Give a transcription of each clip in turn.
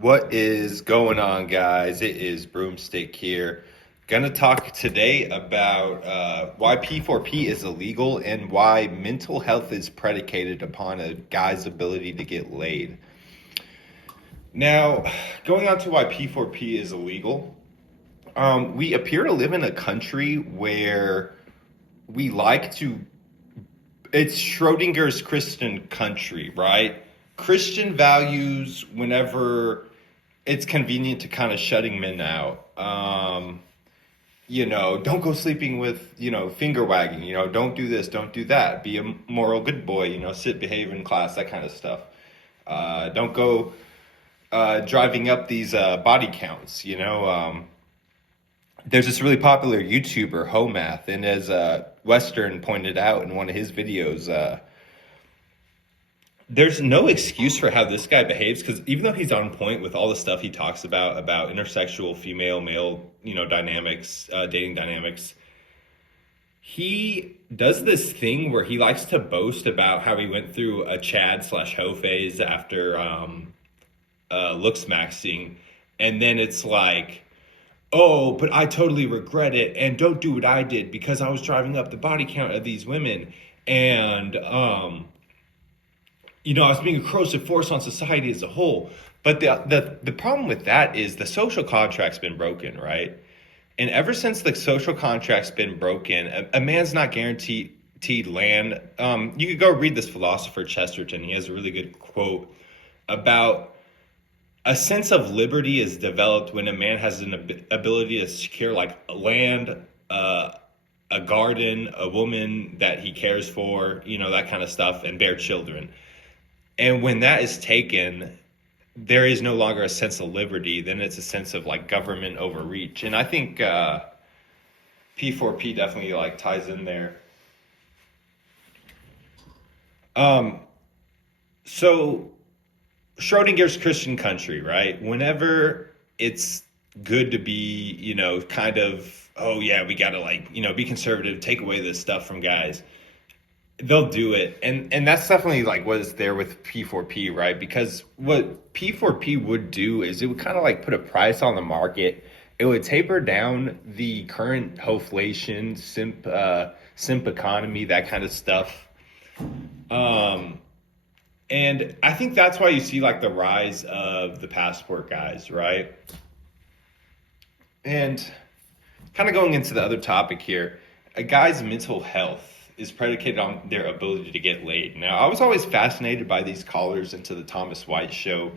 What is going on, guys? It is Broomstick here. Gonna talk today about why P4P is illegal and why mental health is predicated upon a guy's ability to get laid. Now, going on to why P4P is illegal, we appear to live in a country where we like to. It's Schrodinger's Christian country, right? Christian values whenever it's convenient to kind of shutting men out. Don't go sleeping with, finger wagging, don't do this, don't do that. Be a moral good boy, sit, behave in class, that kind of stuff. Don't go driving up these body counts, There's this really popular YouTuber, Homath, and as Western pointed out in one of his videos, there's no excuse for how this guy behaves, because even though he's on point with all the stuff he talks about intersexual female male dynamics, dating dynamics, he does this thing where he likes to boast about how he went through a Chad/hoe phase after looks maxing, and then it's like, oh, but I totally regret it, and don't do what I did because I was driving up the body count of these women, and I was being a corrosive force on society as a whole. But the problem with that is the social contract's been broken, right? And ever since the social contract's been broken, a man's not guaranteed land. You could go read this philosopher Chesterton. He has a really good quote about a sense of liberty is developed when a man has an ability to secure like land, a garden, a woman that he cares for, that kind of stuff, and bear children. And when that is taken, there is no longer a sense of liberty. Then it's a sense of like government overreach. And I think P4P definitely like ties in there. So Schrodinger's Christian country, right? Whenever it's good to be, kind of, oh yeah, we gotta be conservative, take away this stuff from guys, they'll do it. And that's definitely like what is there with P4P, right? Because what P4P would do is it would kind of like put a price on the market. It would taper down the current hoflation, simp economy, that kind of stuff. And I think that's why you see like the rise of the passport guys, right? And kind of going into the other topic here, a guy's mental health is predicated on their ability to get laid. Now, I was always fascinated by these callers into the Thomas White show,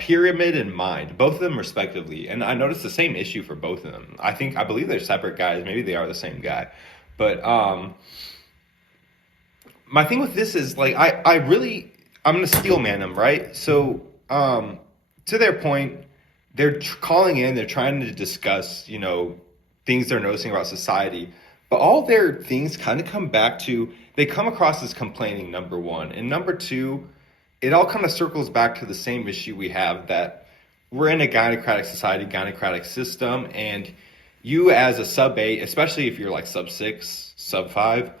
Pyramid and Mind, both of them respectively. And I noticed the same issue for both of them. I believe they're separate guys. Maybe they are the same guy. But my thing with this is like, I'm going to steel man them, right? So to their point, they're calling in, they're trying to discuss, things they're noticing about society. But all their things kind of come back to, they come across as complaining, number one. And number two, it all kind of circles back to the same issue we have, that we're in a gynocratic society, gynocratic system, and you as a sub 8, especially if you're like sub 6, sub 5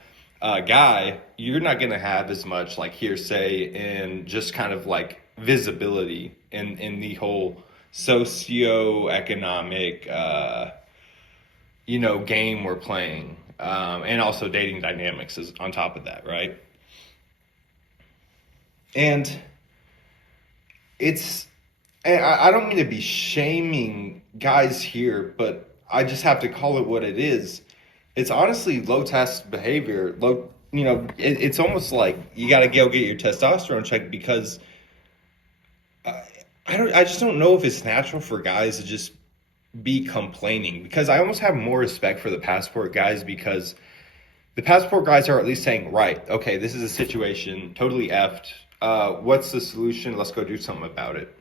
guy, you're not going to have as much like hearsay and just kind of like visibility in the whole socio-economic game we're playing, and also dating dynamics is on top of that, right? And I don't mean to be shaming guys here, but I just have to call it what it is. It's honestly low test behavior. It's almost like you got to go get your testosterone checked, because I just don't know if it's natural for guys to just be complaining, because I almost have more respect for the passport guys, because the passport guys are at least saying, right, okay, this is a situation, totally effed. What's the solution? Let's go do something about it.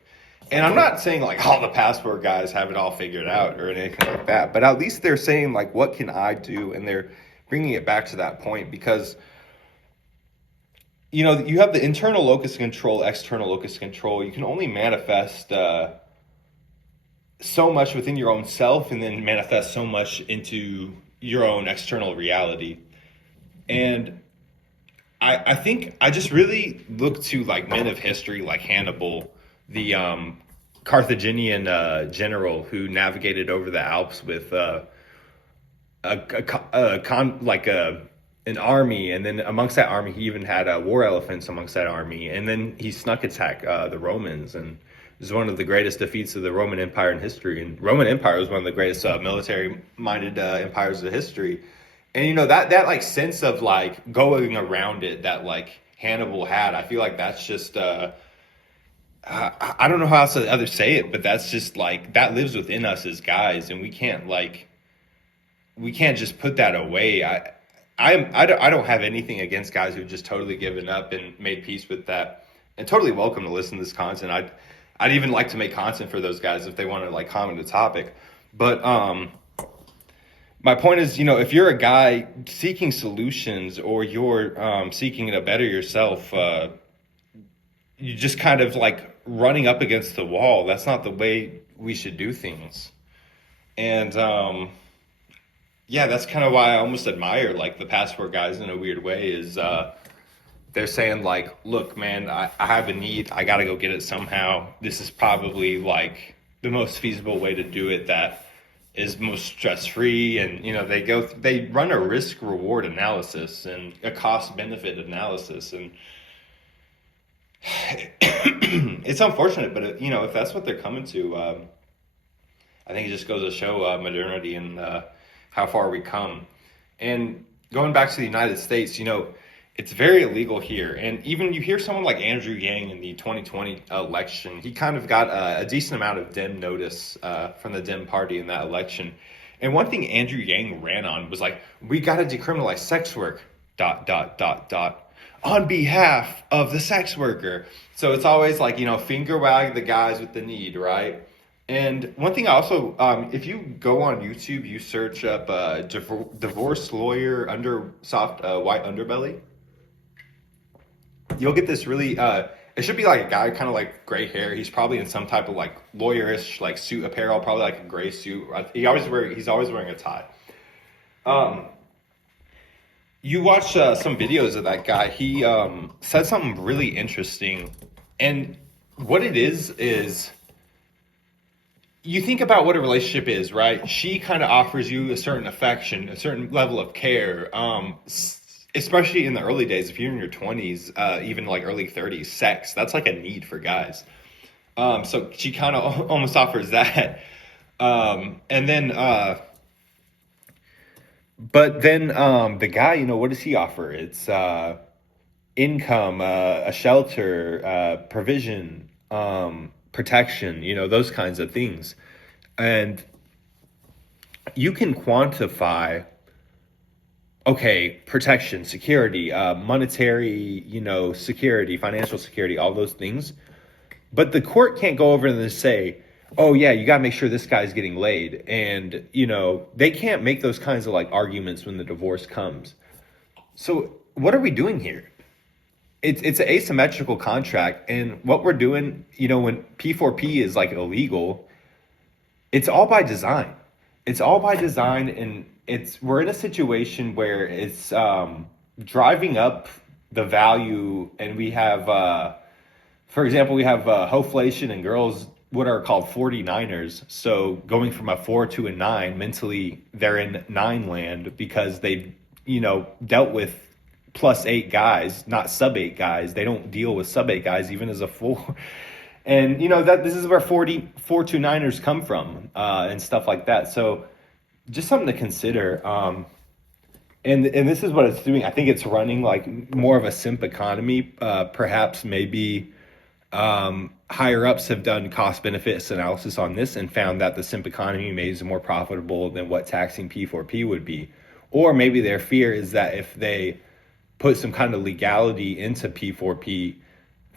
And I'm not saying like all the passport guys have it all figured out or anything like that, but at least they're saying like, what can I do? And they're bringing it back to that point, because you have the internal locus of control, external locus of control. You can only manifest so much within your own self, and then manifest so much into your own external reality. And I think I just really look to like men of history, like Hannibal, the Carthaginian general who navigated over the Alps with an army, and then amongst that army, he even had war elephants amongst that army, and then he snuck attack the Romans, and it was one of the greatest defeats of the Roman Empire in history. And Roman Empire was one of the greatest military-minded empires of history. And that like sense of like going around it that like Hannibal had, I feel like that's just I don't know how else to other say it, but that's just like that lives within us as guys, and we can't just put that away. I don't have anything against guys who've just totally given up and made peace with that, and totally welcome to listen to this content. I'd even like to make content for those guys if they want to like comment the topic. But my point is, if you're a guy seeking solutions, or you're seeking to better yourself, you just kind of like running up against the wall. That's not the way we should do things. And yeah, that's kind of why I almost admire like the passport guys in a weird way, is they're saying like, look, man, I have a need. I got to go get it somehow. This is probably like the most feasible way to do it that is most stress-free. And, they run a risk-reward analysis and a cost-benefit analysis. And it's unfortunate, but if that's what they're coming to, I think it just goes to show modernity and how far we come. And going back to the United States, it's very illegal here. And even you hear someone like Andrew Yang in the 2020 election, he kind of got a decent amount of Dem notice from the Dem party in that election. And one thing Andrew Yang ran on was like, we got to decriminalize sex work, ... on behalf of the sex worker. So it's always like, finger wag the guys with the need, right? And one thing I also, if you go on YouTube, you search up divorce lawyer white underbelly, you'll get this really, it should be like a guy kind of like gray hair. He's probably in some type of like lawyerish like suit apparel, probably like a gray suit. He's always wearing a tie. You watch some videos of that guy. He said something really interesting. And what it is you think about what a relationship is, right? She kind of offers you a certain affection, a certain level of care. Especially in the early days, if you're in your 20s, even like early 30s, sex, that's like a need for guys. So she kind of almost offers that. And then, but then the guy, what does he offer? It's income, a shelter, provision, protection, those kinds of things. And you can quantify, okay, protection, security, monetary, security, financial security, all those things. But the court can't go over and say, oh yeah, you got to make sure this guy's getting laid. And, they can't make those kinds of like arguments when the divorce comes. So what are we doing here? It's an asymmetrical contract. And what we're doing, when P4P is like illegal, it's all by design. It's all by design. And we're in a situation where it's driving up the value. And we have, for example, we have hoflation, and girls what are called 49ers. So going from a 4 to a 9, mentally they're in 9 land because they've, dealt with +8 guys, not sub-8 guys. They don't deal with sub-8 guys even as a 4. And, that this is where 4 to 9ers come from and stuff like that. So just something to consider. And this is what it's doing. I think it's running like more of a simp economy. Perhaps maybe higher ups have done cost benefits analysis on this and found that the simp economy maybe is more profitable than what taxing P4P would be. Or maybe their fear is that if they put some kind of legality into P4P,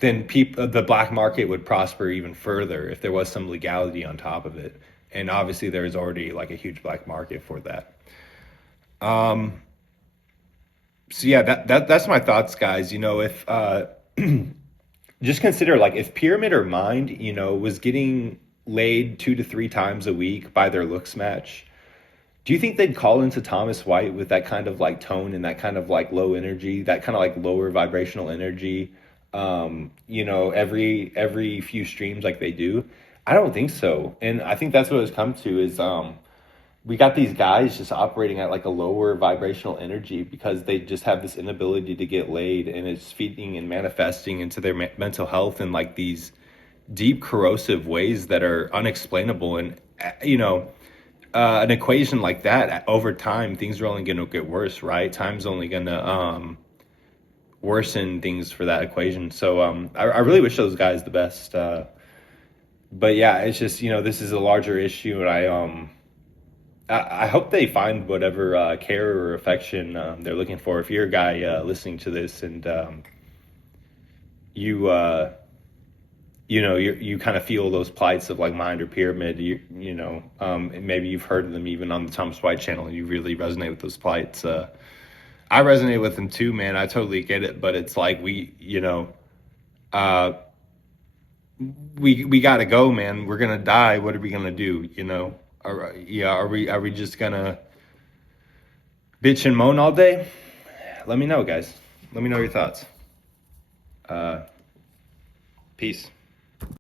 then the black market would prosper even further if there was some legality on top of it. And obviously there's already like a huge black market for that. So yeah, that's my thoughts, guys. If just consider, like, if Pyramid or Mind, was getting laid 2 to 3 times a week by their looks match, do you think they'd call into Thomas White with that kind of like tone and that kind of like low energy, that kind of like lower vibrational energy, every few streams like they do? I don't think so. And I think that's what it's come to is we got these guys just operating at like a lower vibrational energy because they just have this inability to get laid, and it's feeding and manifesting into their mental health in like these deep corrosive ways that are unexplainable. And an equation like that, over time things are only going to get worse, right? Time's only going to worsen things for that equation. So I really wish those guys the best. But yeah, it's just, this is a larger issue, and I hope they find whatever care or affection they're looking for. If you're a guy listening to this, and you you kind of feel those plights of like Mind or Pyramid, and maybe you've heard of them even on the Thomas White channel, and you really resonate with those plights. I resonate with them too, man. I totally get it, but it's like uh, we gotta go, man. We're gonna die. What are we gonna do? Are we just gonna bitch and moan all day? Let me know, guys. Let me know your thoughts. Peace.